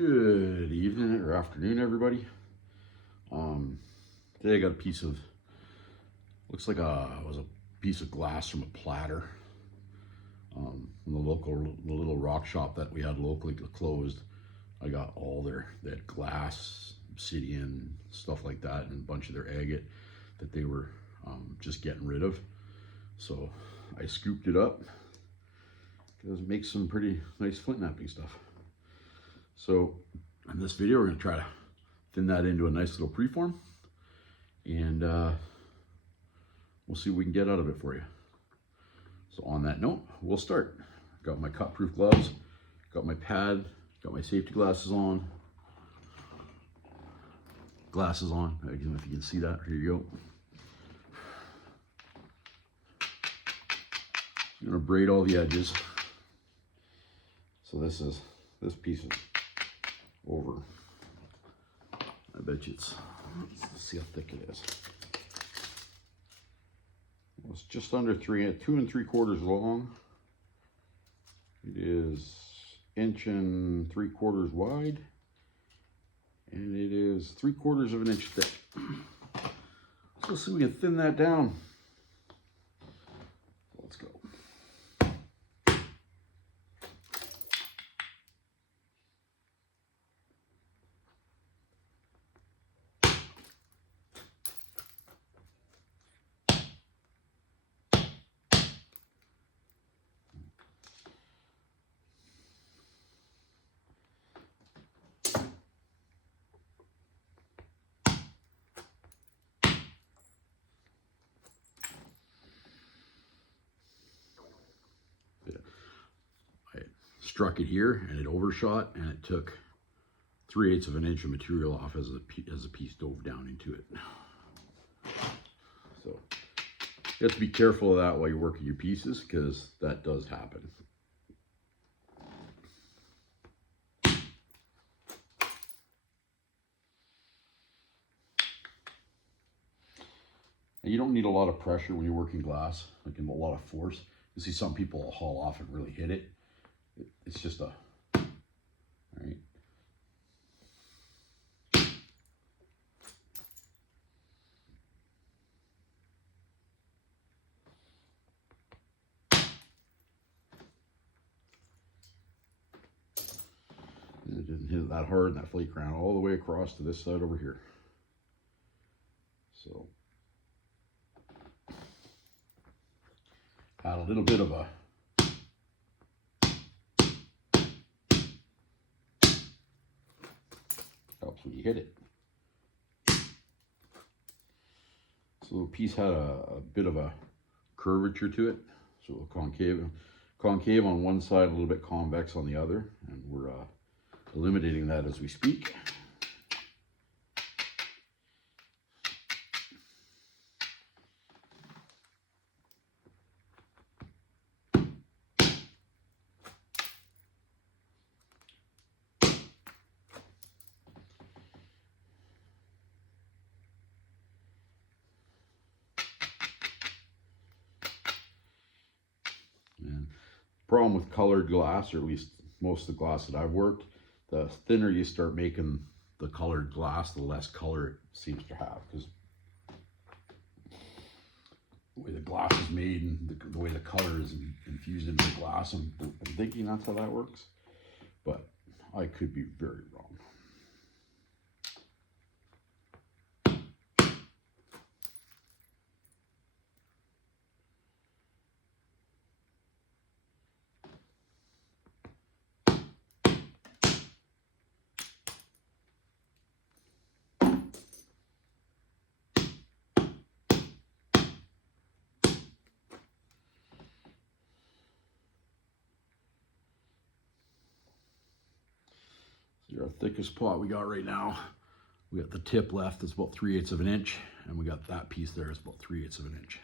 Good evening or afternoon, everybody. Today I got a piece of, looks like it was a piece of glass from a platter. In the little rock shop that we had locally closed. I got they had glass, obsidian, stuff like that, and a bunch of their agate that they were just getting rid of. So I scooped it up because it makes some pretty nice flint knapping stuff. So in this video, we're going to try to thin that into a nice little preform, and we'll see what we can get out of it for you. So on that note, we'll start. Got my cut-proof gloves, got my pad, got my safety glasses on. I don't know if you can see that. Here you go. I'm going to braid all the edges. So this piece is over. I bet you let's see how thick it is. It's just under 2 3/4 long. It is 1 3/4 inches wide, and it is 3/4 of an inch thick. So let's see if we can thin that down. Let's go. Struck it here and it overshot, and it took 3/8 of an inch of material off as the piece dove down into it. So you have to be careful of that while you're working your pieces, because that does happen. And you don't need a lot of pressure when you're working glass, like in a lot of force. You see some people will haul off and really hit it. It's just all right. And it didn't hit that hard, and that flake ran all the way across to this side over here. So had a little bit of a helps when you hit it. So the piece had a bit of a curvature to it, so concave on one side, a little bit convex on the other, and we're eliminating that as we speak. Problem with colored glass, or at least most of the glass that I've worked, the thinner you start making the colored glass, the less color it seems to have, because the way the glass is made and the way the color is infused into the glass, I'm thinking that's how that works, but I could be very wrong. Our thickest pot we got right now, we got the tip left that's about 3/8 of an inch, and we got that piece there is about 3/8 of an inch.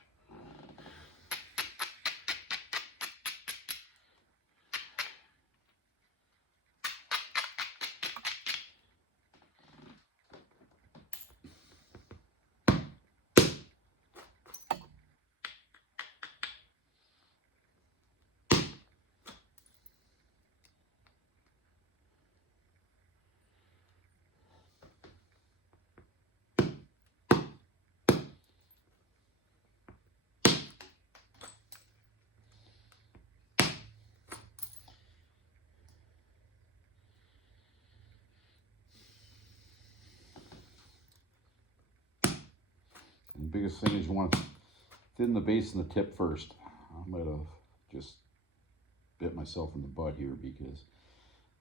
biggest thing is you want to thin the base and the tip first. I might have just bit myself in the butt here because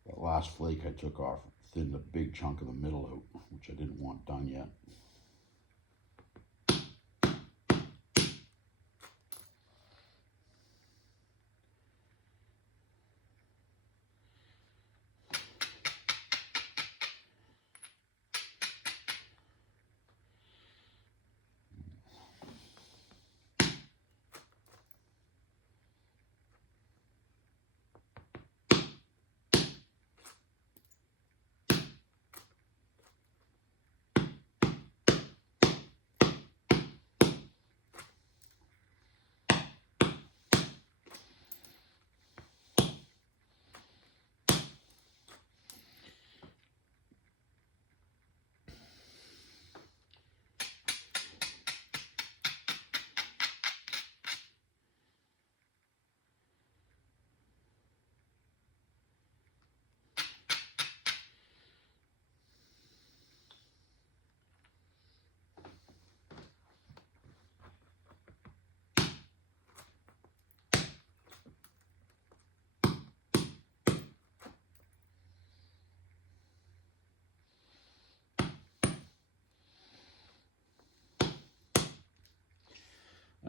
that last flake I took off thinned a big chunk of the middle out, which I didn't want done yet.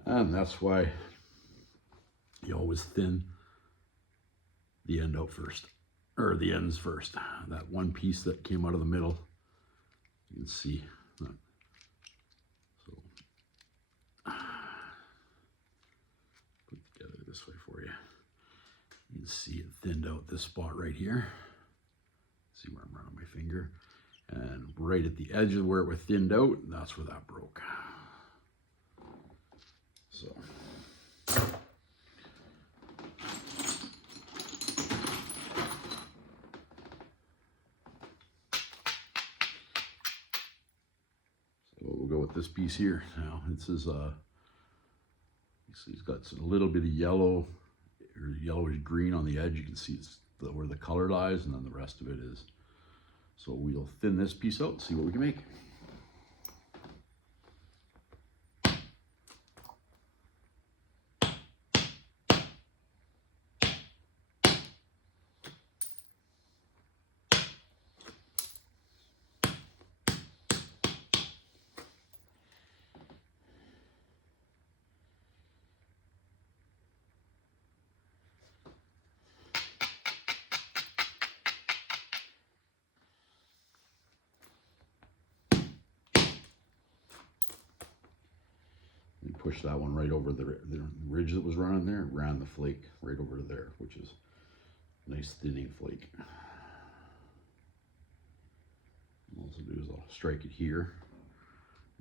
And that's why you always thin the end out first, or the ends first. That one piece that came out of the middle, you can see that. So put it together this way for you. You can see it thinned out this spot right here. See where I'm running my finger, and right at the edge of where it was thinned out, that's where that broke. So we'll go with this piece here. Now this is it's got a little bit of yellow or yellowish green on the edge. You can see it's where the color lies, and then the rest of it is. So we'll thin this piece out and see what we can make. Push that one right over the ridge that was running there, ran the flake right over to there, which is a nice thinning flake. What I'll also do is I'll strike it here.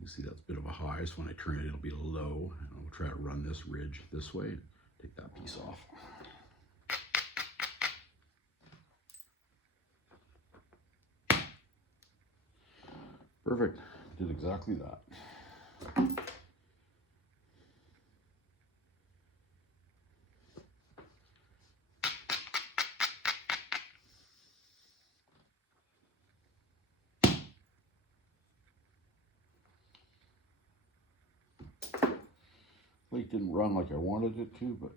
You see that's a bit of a high, so when I turn it, it'll be low, and I'll try to run this ridge this way, take that piece off. Perfect, did exactly that. Flake didn't run like I wanted it to, but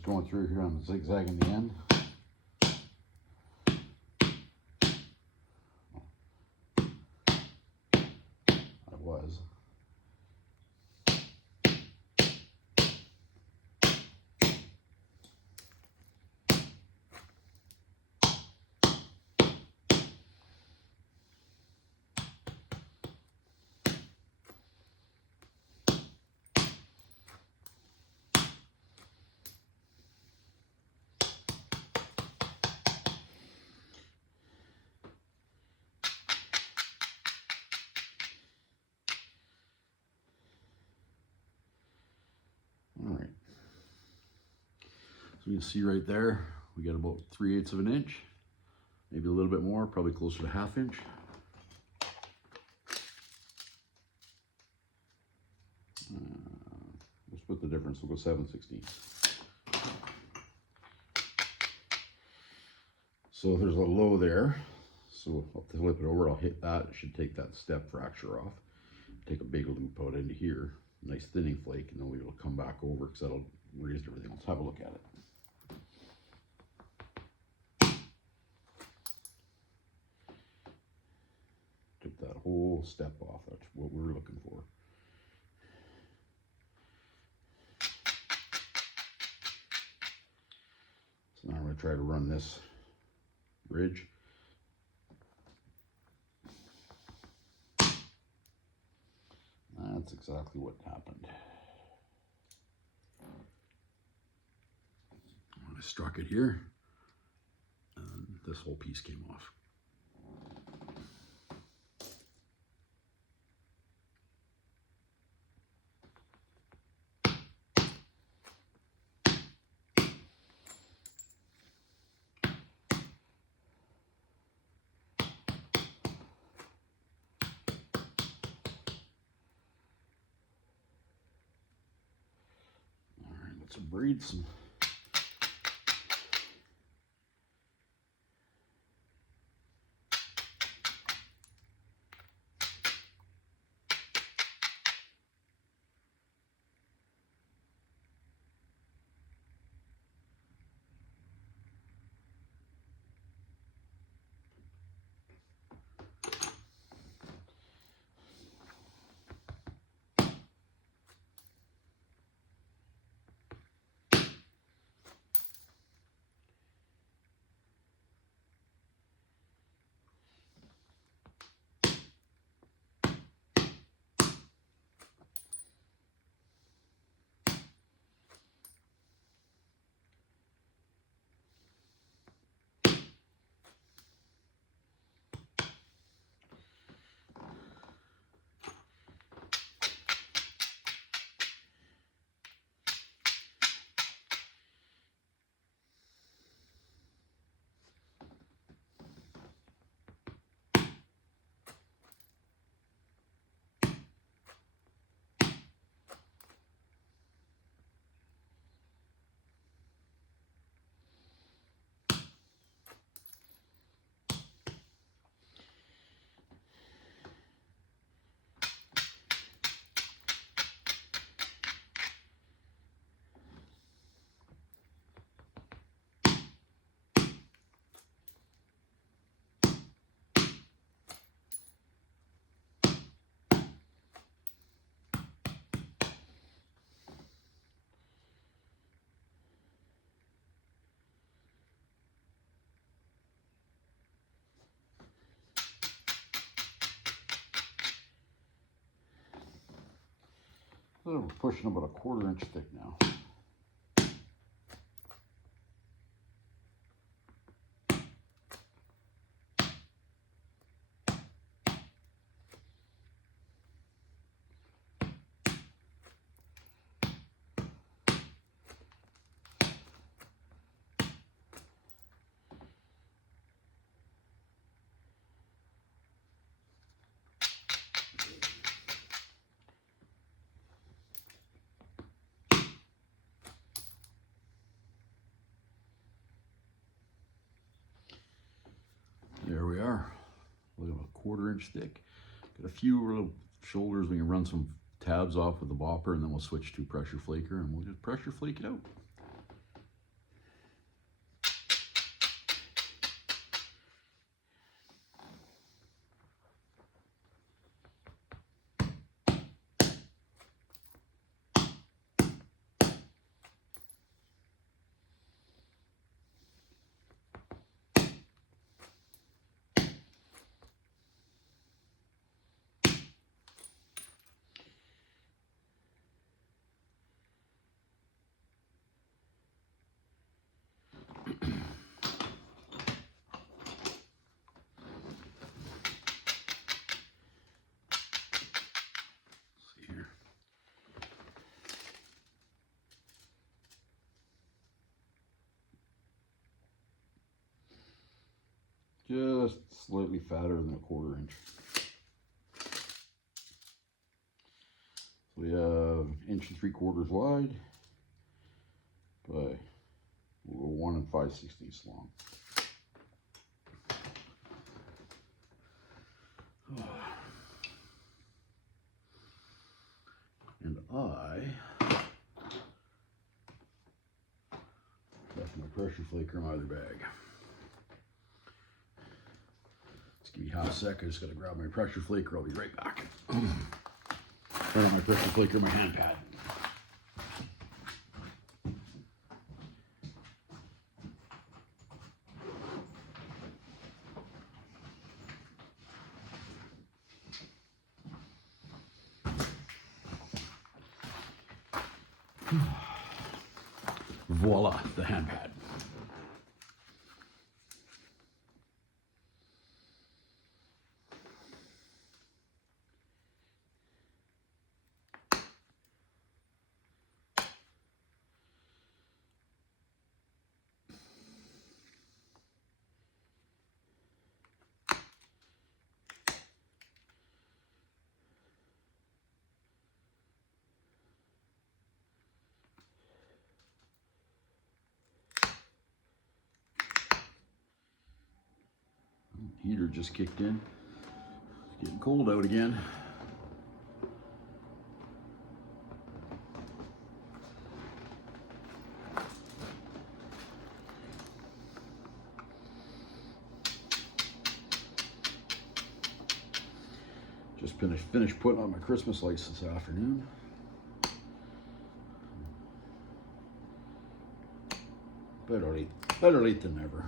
just going through here on the zigzag in the end. I was. All right, so you can see right there, we got about 3/8 of an inch, maybe a little bit more, probably closer to 1/2 inch. We'll split the difference, we'll go 7/16. So there's a low there, so I'll flip it over, I'll hit that, it should take that step fracture off. Take a big loop out into here, nice thinning flake, and then we will come back over because that'll raise everything. Let's have a look at it. Took that whole step off, that's what we were looking for. So now I'm going to try to run this ridge. That's exactly what happened. When I struck it here, and this whole piece came off. Let's breathe some. So we're pushing about a 1/4 inch thick now. There we are. Look at a 1/4 inch thick. Got a few little shoulders. We can run some tabs off with the bopper, and then we'll switch to pressure flaker, and we'll just pressure flake it out. just slightly fatter than a 1/4 inch. So we have 1 3/4 wide by 1 5/16 long. And I left my pressure flaker in my other bag. Just give me half a sec. I just gotta grab my pressure flaker. I'll be right back. Turn on my pressure flaker, my hand pad. Voila, the hand pad. Heater just kicked in. It's getting cold out again. Just finished putting on my Christmas lights this afternoon. Better late than never.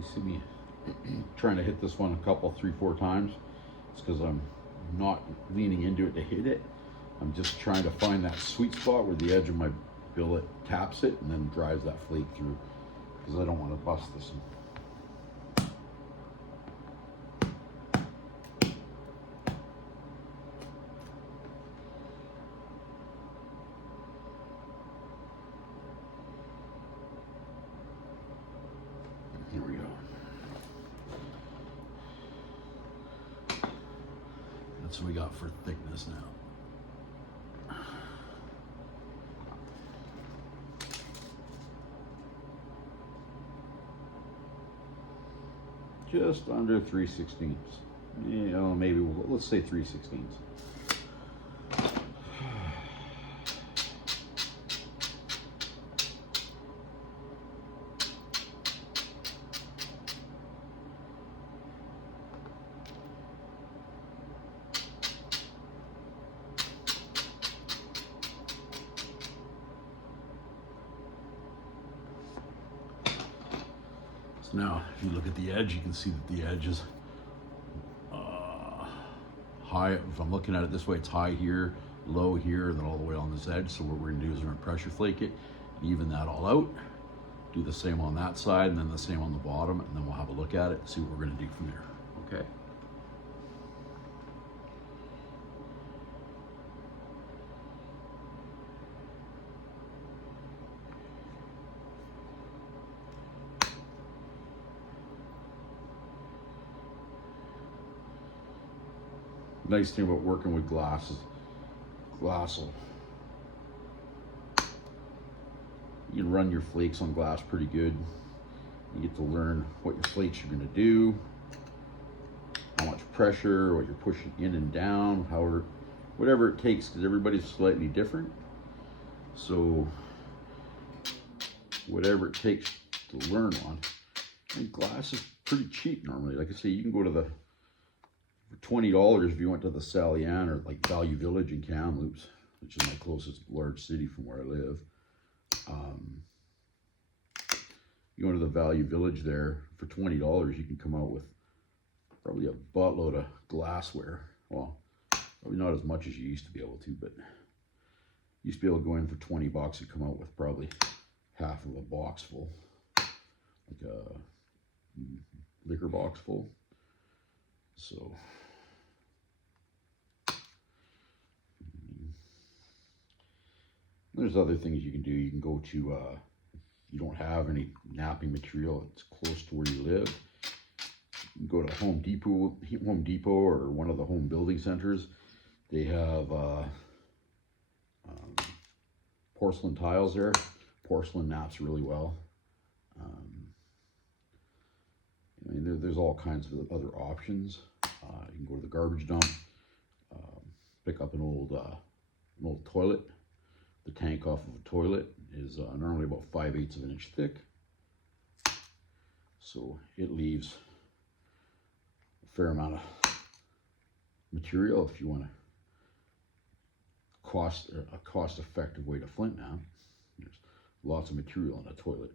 You see me trying to hit this one a couple, 3-4 times. It's because I'm not leaning into it to hit it. I'm just trying to find that sweet spot where the edge of my billet taps it and then drives that flake through, because I don't want to bust this one. Here we go. That's what we got for thickness now. Just under 3/16. You know, maybe let's say 3/16. Now, if you look at the edge, you can see that the edge is high. If I'm looking at it this way, it's high here, low here, and then all the way on this edge. So what we're gonna do is we're gonna pressure flake it, even that all out, do the same on that side, and then the same on the bottom, and then we'll have a look at it and see what we're gonna do from there, okay? Nice thing about working with glass is glass will, you can run your flakes on glass pretty good. You get to learn what your flakes you're gonna do, how much pressure, what you're pushing in and down, however, whatever it takes, because everybody's slightly different. So whatever it takes to learn on. And glass is pretty cheap normally. Like I say, you can go to the, for $20 if you went to the Sally Ann or like Value Village in Kamloops, which is my closest large city from where I live. You go to the Value Village there, for $20 you can come out with probably a buttload of glassware. Well, probably not as much as you used to be able to, but you used to be able to go in for 20 bucks and come out with probably half of a box full, like a liquor box full. So there's other things you can do. You can go to, you don't have any napping material, it's close to where you live. You can go to Home Depot or one of the home building centers. They have porcelain tiles there. Porcelain naps really well. I mean, there's all kinds of other options. You can go to the garbage dump, pick up an old toilet. The tank off of a toilet is normally about 5/8 of an inch thick. So it leaves a fair amount of material if you want a cost-effective way to flint nap. There's lots of material in a toilet.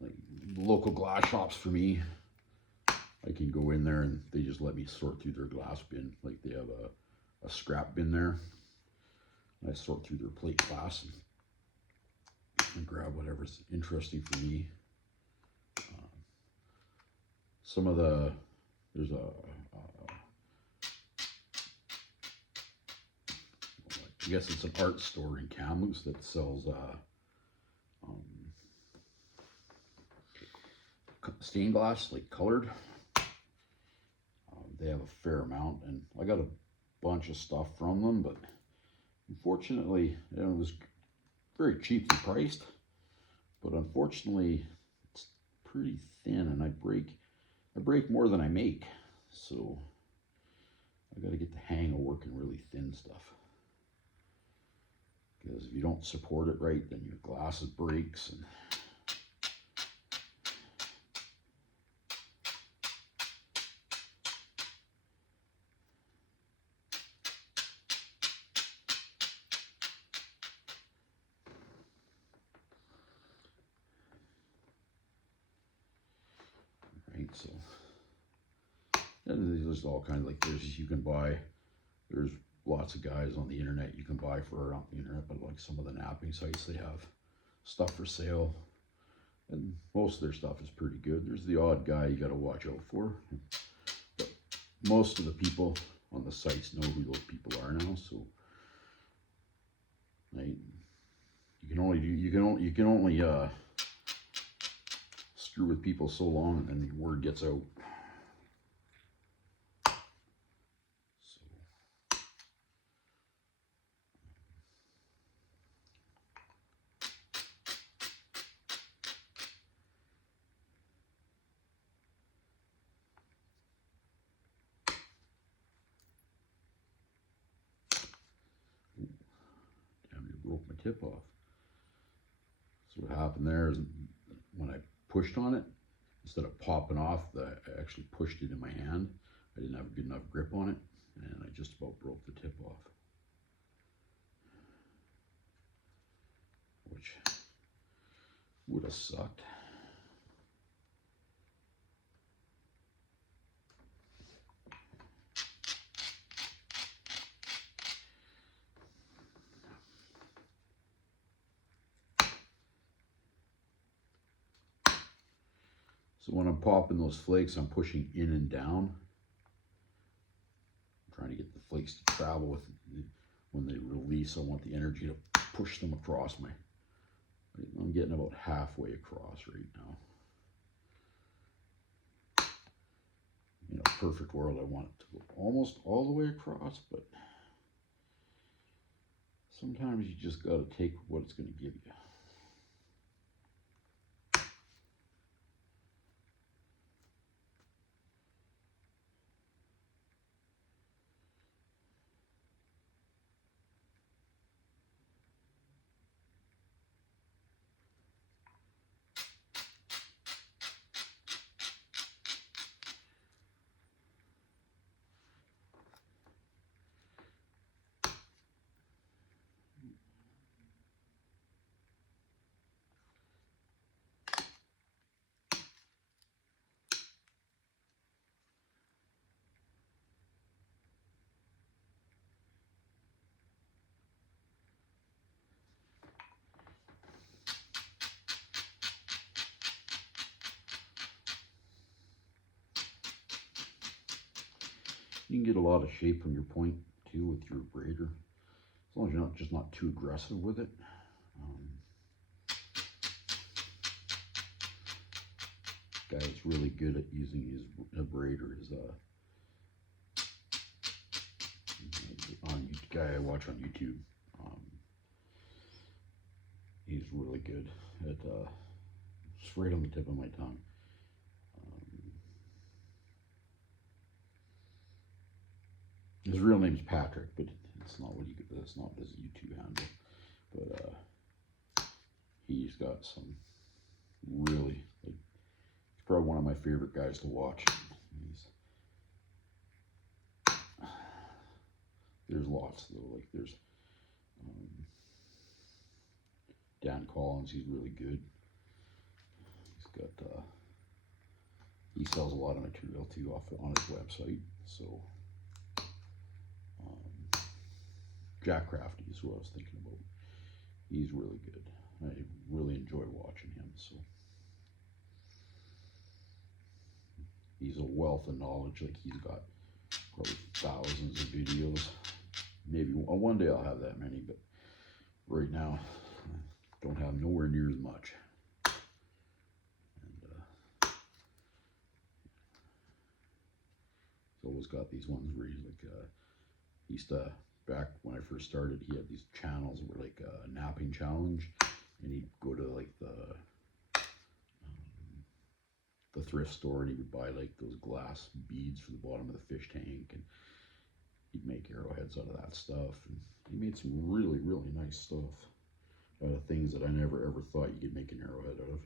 Like local glass shops for me, I can go in there and they just let me sort through their glass bin. Like they have a scrap bin there. I sort through their plate glass and grab whatever's interesting for me. Some of there's I guess it's an art store in Kamloops that sells stained glass, like colored. They have a fair amount, and I got a bunch of stuff from them, but unfortunately, it was very cheaply priced, but unfortunately, it's pretty thin, and I break more than I make, so I got to get the hang of working really thin stuff. Because if you don't support it right, then your glass breaks, and right? So, and there's all kinds, like you can buy, there's lots of guys on the internet you can buy for on the internet, but like some of the napping sites, they have stuff for sale, and most of their stuff is pretty good. There's the odd guy you got to watch out for, but most of the people on the sites know who those people are now. So, right, you can only screw with people so long, and then the word gets out. Broke my tip off. So what happened there is when I pushed on it, instead of popping off, I actually pushed it in my hand. I didn't have a good enough grip on it, and I just about broke the tip off, which would have sucked. So when I'm popping those flakes, I'm pushing in and down. I'm trying to get the flakes to travel with it. When they release, I want the energy to push them across my, I'm getting about halfway across right now. In a perfect world, I want it to go almost all the way across, but sometimes you just got to take what it's going to give you. You can get a lot of shape from your point too with your braider, as long as you're not too aggressive with it. Guy that's really good at using his braider is guy I watch on YouTube. He's really good at it's right on the tip of my tongue. His real name's Patrick, but it's not what that's not his YouTube handle. But he's got some really, like, he's probably one of my favorite guys to watch. There's lots though, like there's Dan Collins, he's really good. He's got he sells a lot of material too off on his website. So Jack Crafty is who I was thinking about. He's really good. I really enjoy watching him. So he's a wealth of knowledge. Like he's got probably thousands of videos. Maybe one day I'll have that many, but right now I don't have nowhere near as much. And he's always got these ones where he's like, he used to, back when I first started, he had these channels where like a napping challenge, and he'd go to like the thrift store, and he would buy like those glass beads for the bottom of the fish tank, and he'd make arrowheads out of that stuff. And he made some really, really nice stuff out of things that I never ever thought you could make an arrowhead out of.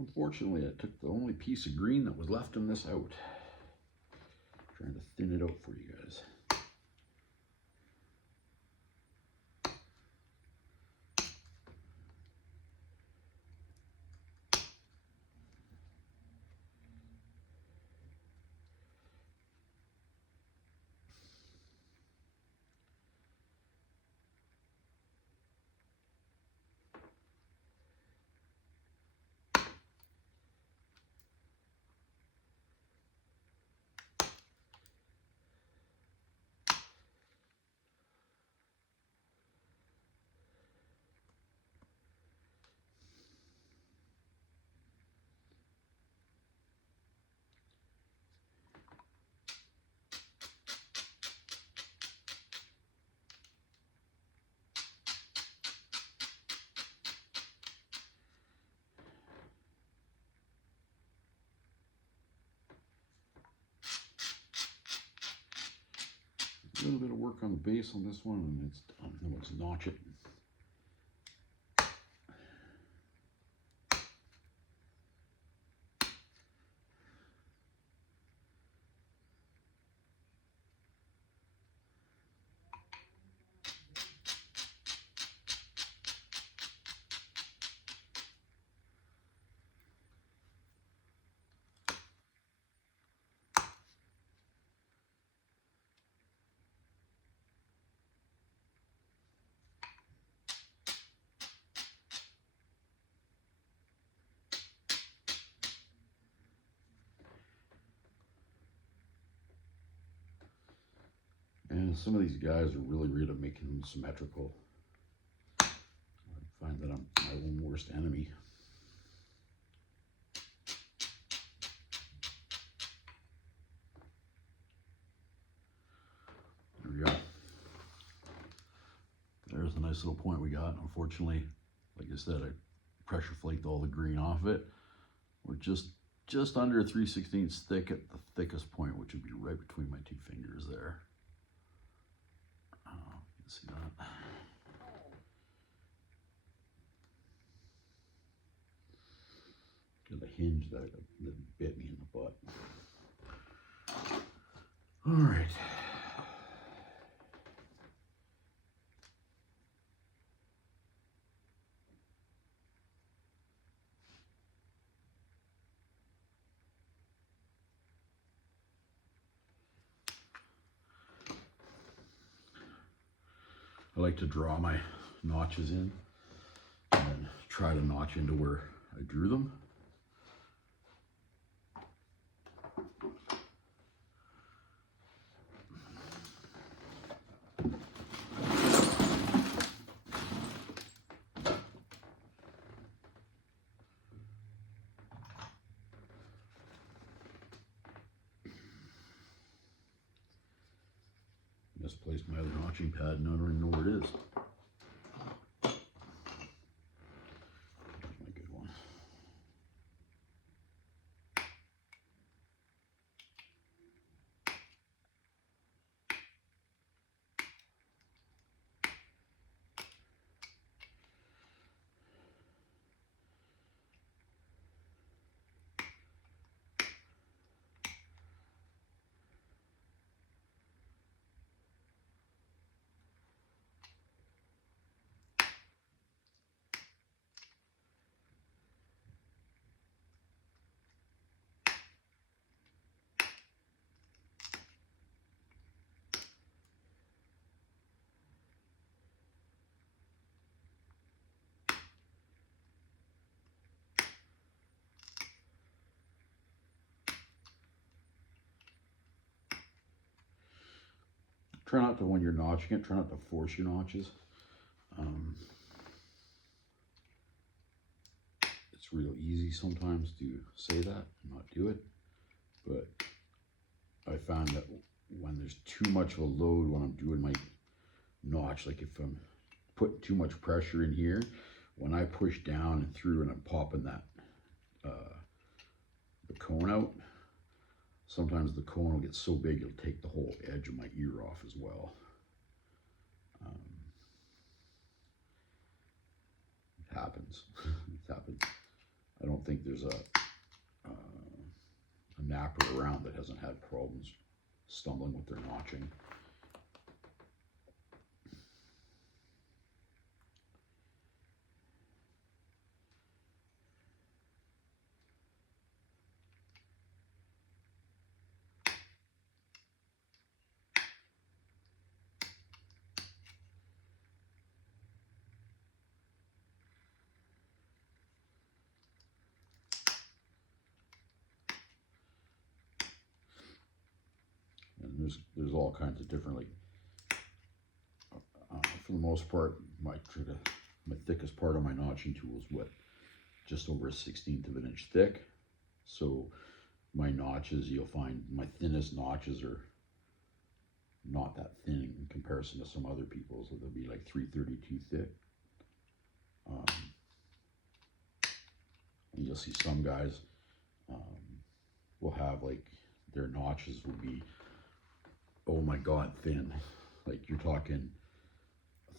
Unfortunately, I took the only piece of green that was left in this out. Trying to thin it out for you guys. A little bit of work on the base on this one, and it's done. Now let's notch it. And some of these guys are really good at making them symmetrical. I find that I'm my own worst enemy. There we go. There's a nice little point we got. Unfortunately, like I said, I pressure flaked all the green off it. We're just under 3/16 thick at the thickest point, which would be right between my two fingers there. You can see that. Got a hinge that bit me in the butt. All right. I like to draw my notches in and then try to notch into where I drew them. Misplaced my other notching pad and I don't even know where it is. There's my good one. Try not to, when you're notching it, try not to force your notches. It's real easy sometimes to say that and not do it, but I found that when there's too much of a load when I'm doing my notch, like if I'm putting too much pressure in here, when I push down and through and I'm popping that the cone out, sometimes the cone will get so big it'll take the whole edge of my ear off as well. It happens. It happens. I don't think think there's a napper around that hasn't had problems stumbling with their notching. And there's all kinds of different, like, for the most part, my thickest part of my notching tool is what, just over a 1/16 of an inch thick. So my notches, you'll find my thinnest notches are not that thin in comparison to some other people's. So they'll be like 332 thick. And you'll see some guys will have, like, their notches will be, oh my God, thin. Like, you're talking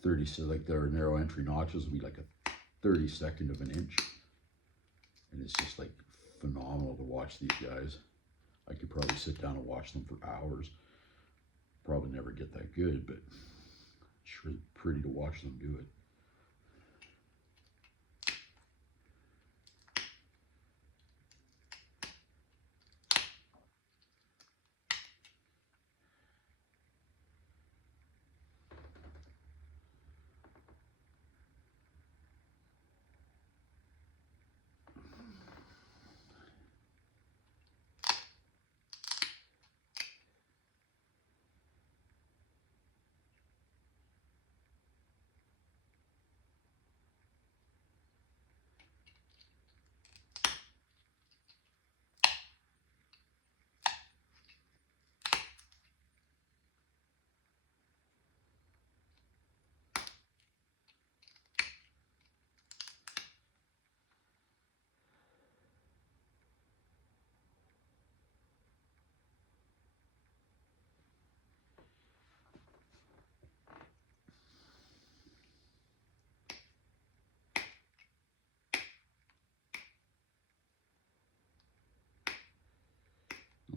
30, so like their narrow entry notches will be like a 32nd of an inch. And it's just like phenomenal to watch these guys. I could probably sit down and watch them for hours. Probably never get that good, but sure pretty to watch them do it.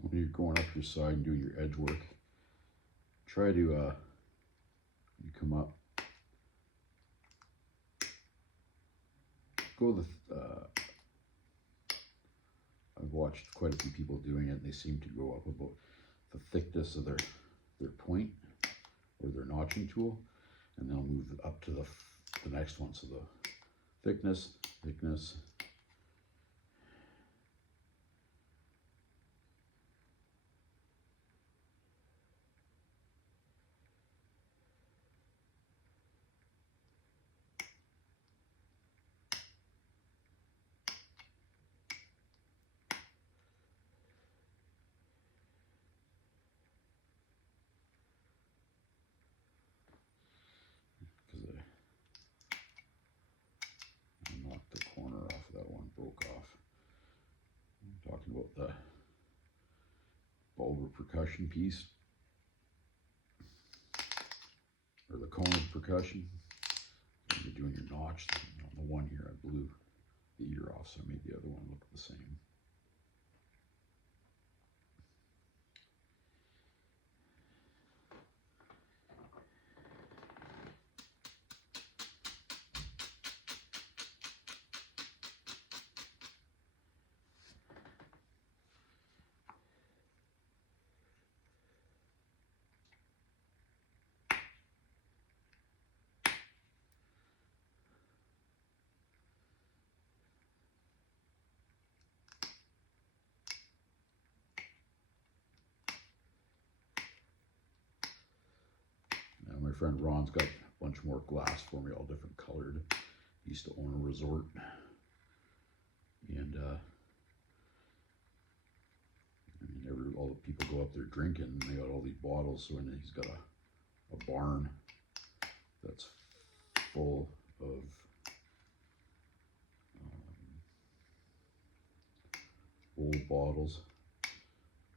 When you're going up your side and doing your edge work, try to you come up, go I've watched quite a few people doing it, and they seem to go up about the thickness of their point or their notching tool, and they'll move up to the next one. So the thickness. Knocked the corner off of that one, broke off. I'm talking about the bulbar percussion piece, or the cone of percussion. When you're doing your notch, on the one here I blew the ear off, so I made the other one look the same. My friend Ron's got a bunch more glass for me, all different colored. He used to own a resort, and I mean, all the people go up there drinking, and they got all these bottles. So, and he's got a barn that's full of old bottles.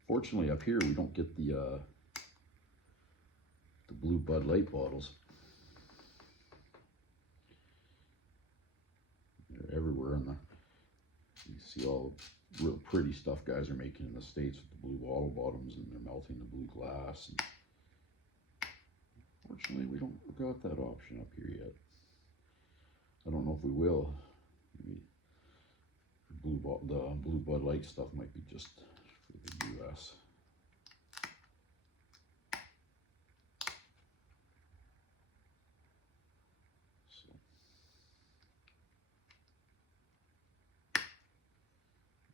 Fortunately, up here we don't get the blue Bud Light bottles. They're everywhere in You see all the real pretty stuff guys are making in the States with the blue bottle bottoms, and they're melting the blue glass. And fortunately, we don't got that option up here yet. I don't know if we will. Maybe the blue Bud Light stuff might be just for the U.S. So,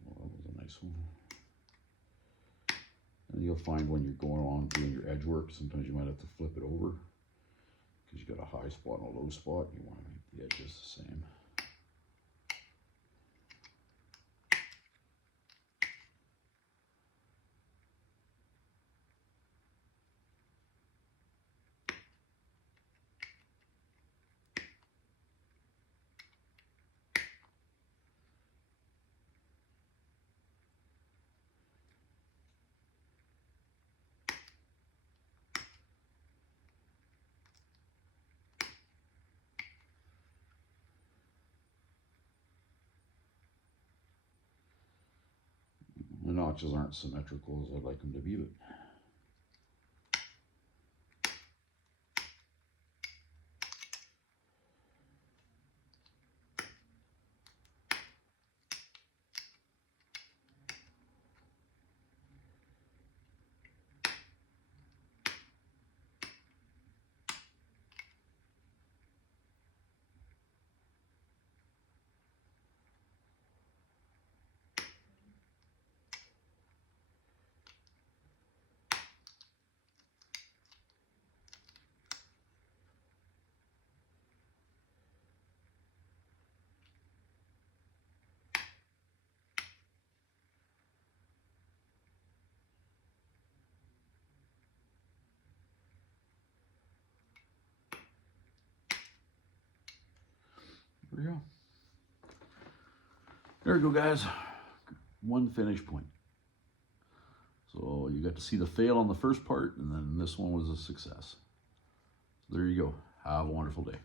well, that was a nice one. And you'll find when you're going on doing your edge work, sometimes you might have to flip it over because you got a high spot and a low spot. You want to make the edges the same. The notches aren't symmetrical as I'd like them to be, but there we go. There we go, guys. One finish point. So you got to see the fail on the first part, and then this one was a success. So there you go. Have a wonderful day.